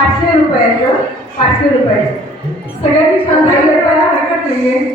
पाचशे रुपयाचं पाचशे रुपये सगळ्यांनी छान गाई हरकत नाहीये.